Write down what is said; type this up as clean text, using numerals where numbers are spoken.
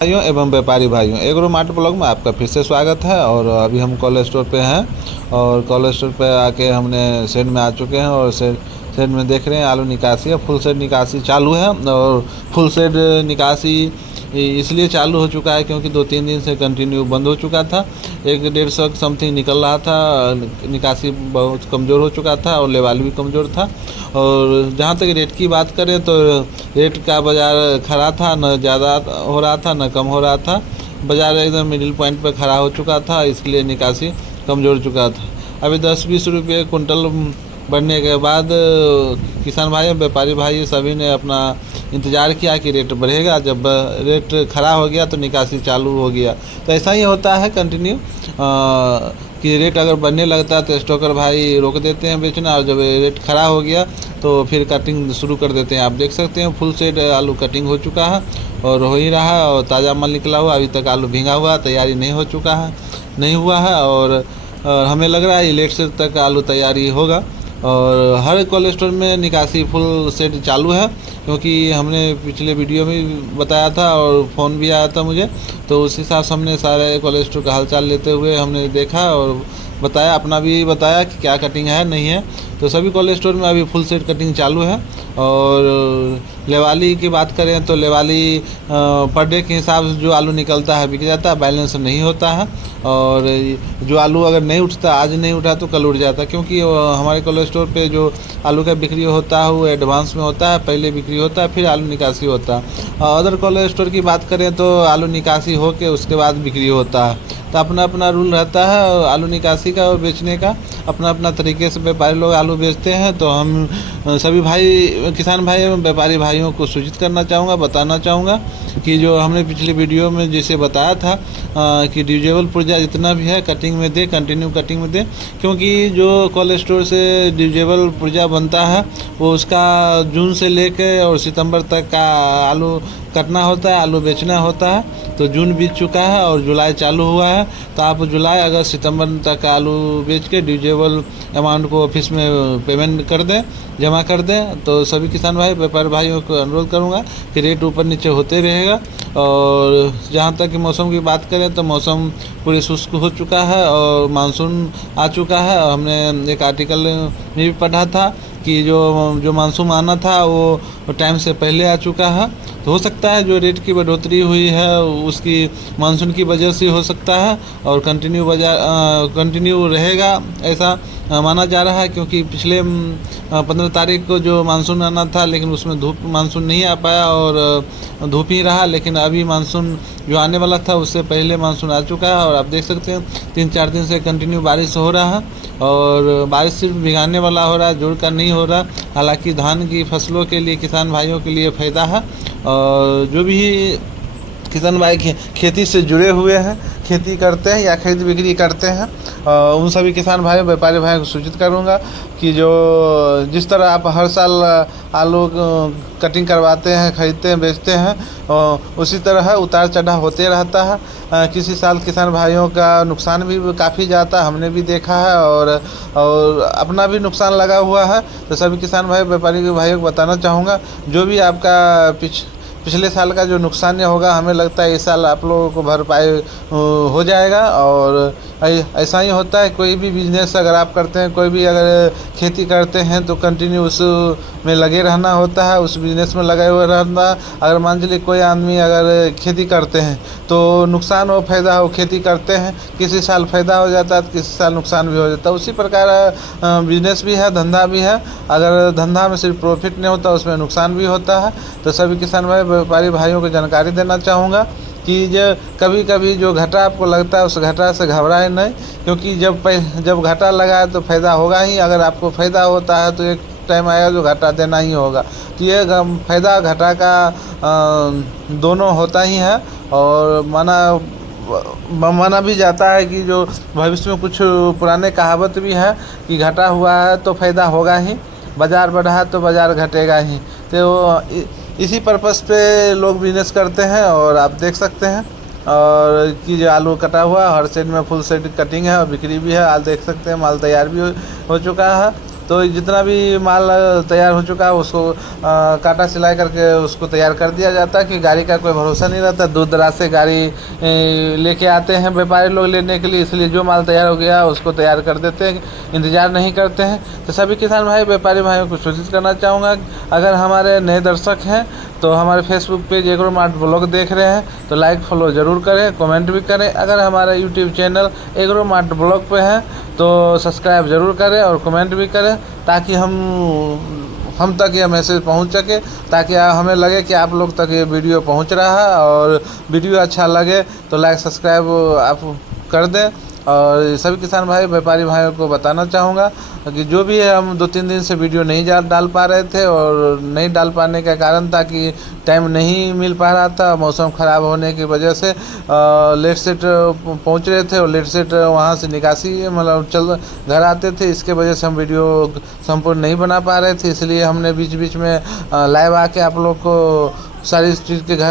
भाइयों एवं व्यापारी भाइयों, एग्रो मार्ट ब्लॉग में आपका फिर से स्वागत है। और अभी हम कॉलेज स्टोर पे हैं और कॉलेज स्टोर पे आके हमने शेड में आ चुके हैं और शेड में देख रहे हैं आलू निकासी है। फुल शेड निकासी चालू है और फुल शेड निकासी इसलिए चालू हो चुका है क्योंकि 2-3 दिन से कंटिन्यू बंद हो चुका था। 1-150 समथिंग निकल रहा था, निकासी बहुत कमज़ोर हो चुका था और लेवल भी कमज़ोर था। और जहाँ तक रेट की बात करें तो रेट का बाज़ार खड़ा था, न ज़्यादा हो रहा था न कम हो रहा था। बाज़ार एकदम मिडिल पॉइंट पर खड़ा हो चुका था, इसलिए निकासी कमज़ोर चुका था। अभी 10-20 रुपये कुंटल बढ़ने के बाद किसान भाई व्यापारी भाई सभी ने अपना इंतज़ार किया कि रेट बढ़ेगा। जब रेट खड़ा हो गया तो निकासी चालू हो गया। तो ऐसा ही होता है कंटिन्यू कि रेट अगर बढ़ने लगता है तो स्टॉकर भाई रोक देते हैं बेचना, और जब रेट खड़ा हो गया तो फिर कटिंग शुरू कर देते हैं। आप देख सकते हैं फुल सेट आलू कटिंग हो चुका है और हो ही रहा है और ताज़ा माल निकला हुआ। अभी तक आलू भींगा हुआ तैयारी नहीं हुआ है और हमें लग रहा है लेट से तक आलू तैयारी होगा। और हर कोल्ड स्टोर में निकासी फुल सेट चालू है क्योंकि हमने पिछले वीडियो में बताया था और फ़ोन भी आया था मुझे, तो उस हिसाब से हमने सारे कोल्ड स्टोर का हालचाल लेते हुए हमने देखा और बताया, अपना भी बताया कि क्या कटिंग है नहीं है। तो सभी कोल्ड स्टोर में अभी फुल सेट कटिंग चालू है। और लेवाली की बात करें तो लेवाली पर डे के हिसाब से जो आलू निकलता है बिक जाता है, बैलेंस नहीं होता है। और जो आलू अगर नहीं उठता, आज नहीं उठा तो कल उठ जाता है क्योंकि हमारे कोल्ड स्टोर पे जो आलू का बिक्री होता है वो एडवांस में होता है, पहले बिक्री होता है फिर आलू निकासी होता है। अदर कोल्ड स्टोर की बात करें तो आलू निकासी हो के उसके बाद बिक्री होता है। तो अपना अपना रूल रहता है आलू निकासी का और बेचने का, अपना अपना तरीके से व्यापारी लोग आलू बेचते हैं। तो हम सभी भाई किसान भाई एवं व्यापारी भाइयों को सूचित करना चाहूँगा, बताना चाहूँगा कि जो हमने पिछली वीडियो में जैसे बताया था कि ड्यूजेबल पुर्जा जितना भी है कटिंग में दे, कंटिन्यू कटिंग में दे, क्योंकि जो कोल्ड स्टोर से ड्यूजेबल पुर्जा बनता है वो उसका जून से लेकर और सितंबर तक का आलू कटना होता है, आलू बेचना होता है। तो जून बीत चुका है और जुलाई चालू हुआ है, तो आप जुलाई अगस्त सितंबर तक आलू बेच के ड्यूजेबल अमाउंट को ऑफिस में पेमेंट कर दें, जमा कर दें। तो सभी किसान भाई व्यापारी भाइयों को अनुरोध करूंगा कि रेट ऊपर नीचे होते रहेगा। और जहां तक कि मौसम की बात करें तो मौसम पूरी शुष्क हो चुका है और मानसून आ चुका है। हमने एक आर्टिकल में भी पढ़ा था कि जो मानसून आना था वो टाइम से पहले आ चुका है। तो हो सकता है जो रेट की बढ़ोतरी हुई है उसकी मानसून की वजह से हो सकता है और कंटिन्यू रहेगा ऐसा माना जा रहा है, क्योंकि पिछले 15 तारीख को जो मानसून आना था लेकिन उसमें मानसून नहीं आ पाया और धूप ही रहा। लेकिन अभी मानसून जो आने वाला था उससे पहले मानसून आ चुका है और आप देख सकते हैं 3-4 दिन से कंटिन्यू बारिश हो रहा है और बारिश सिर्फ भिगाने वाला हो रहा है, जोड़ का नहीं हो रहा। हालांकि धान की फसलों के लिए किसान भाइयों के लिए फ़ायदा है और जो भी किसान भाई खेती से जुड़े हुए हैं, खेती करते हैं या खरीद बिक्री करते हैं, उन सभी किसान भाई व्यापारी भाई को सूचित करूंगा कि जो जिस तरह आप हर साल आलू कटिंग करवाते हैं, खरीदते हैं, बेचते हैं, उसी तरह उतार चढ़ाव होते रहता है। किसी साल किसान भाइयों का नुकसान भी काफ़ी जाता है, हमने भी देखा है और अपना भी नुकसान लगा हुआ है। तो सभी किसान भाई व्यापारी भाइयों को बताना चाहूँगा, जो भी आपका पिछले साल का जो नुकसान होगा हमें लगता है इस साल आप लोगों को भरपाई हो जाएगा। और ऐसा ही होता है, कोई भी बिजनेस अगर आप करते हैं, कोई भी अगर खेती करते हैं तो कंटिन्यू उस में लगे रहना होता है, उस बिज़नेस में लगे हुए रहना। अगर मान लीजिए कोई आदमी अगर खेती करते हैं तो नुकसान हो फ़ायदा हो, खेती करते हैं किसी साल फ़ायदा हो जाता है तो किसी साल नुकसान भी हो जाता है। उसी प्रकार बिजनेस भी है, धंधा भी है। अगर धंधा में सिर्फ प्रॉफिट नहीं होता उसमें नुकसान भी होता है। तो सभी किसान भाई व्यापारी भाइयों को जानकारी देना चाहूँगा कि कभी कभी जो घाटा आपको लगता है उस घाटा से घबराए नहीं, क्योंकि जब घाटा लगा है तो फ़ायदा होगा ही। अगर आपको फ़ायदा होता है तो एक टाइम आएगा जो घाटा देना ही होगा। तो ये फ़ायदा घाटा का दोनों होता ही है। और माना भी जाता है कि जो भविष्य में कुछ पुराने कहावत भी है कि घाटा हुआ है तो फ़ायदा होगा ही, बाज़ार बढ़ा तो बाज़ार घटेगा ही। तो इसी पर्पस पे लोग बिजनेस करते हैं और आप देख सकते हैं और कि जो आलू कटा हुआ हर सेट में फुल सेट कटिंग है और बिक्री भी है। आप देख सकते हैं माल तैयार भी हो चुका है। तो जितना भी माल तैयार हो चुका है उसको काटा सिलाई करके उसको तैयार कर दिया जाता है कि गाड़ी का कोई भरोसा नहीं रहता। दूर दराज से गाड़ी लेके आते हैं व्यापारी लोग लेने के लिए, इसलिए जो माल तैयार हो गया उसको तैयार कर देते हैं, इंतज़ार नहीं करते हैं। तो सभी किसान भाई व्यापारी भाइयों को सूचित करना चाहूँगा, अगर हमारे नए दर्शक हैं तो हमारे Facebook page agro mart blog देख रहे हैं तो लाइक फॉलो ज़रूर करें, कमेंट भी करें। अगर हमारा YouTube channel agro mart blog पे है तो सब्सक्राइब ज़रूर करें और कमेंट भी करें, ताकि हम तक ये मैसेज पहुंच सके, ताकि हमें लगे कि आप लोग तक ये वीडियो पहुंच रहा है। और वीडियो अच्छा लगे तो लाइक सब्सक्राइब आप कर दें। और सभी किसान भाई व्यापारी भाइयों को बताना चाहूँगा कि जो भी है, हम 2-3 दिन से वीडियो नहीं डाल पा रहे थे, और नहीं डाल पाने का कारण था कि टाइम नहीं मिल पा रहा था, मौसम ख़राब होने की वजह से लेट सेट पहुंच रहे थे और लेट सेट वहाँ से निकासी मतलब घर आते थे, इसके वजह से हम वीडियो संपूर्ण नहीं बना पा रहे थे। इसलिए हमने बीच बीच में लाइव आके आप लोग को सारी चीज़ के घर